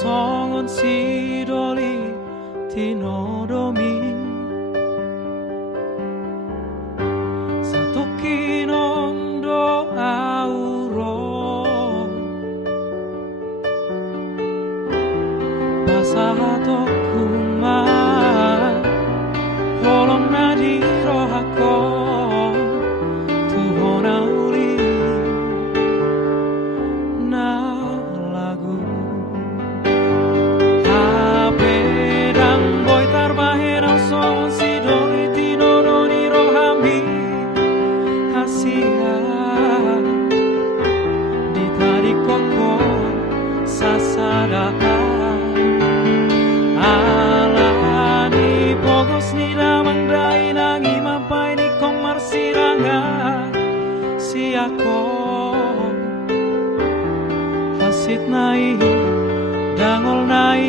songon sidoli tinodomi satoki nondo auro basato kumai holong nadiro hako tuhona uli na lagu apedang boy tarbaherang songon sidoli tinodoni rohami hasia ditarik koko sasadaan alani pogos ni lamang dai nangi mampai ni kong marsiranga si ako hasit nai dangol nai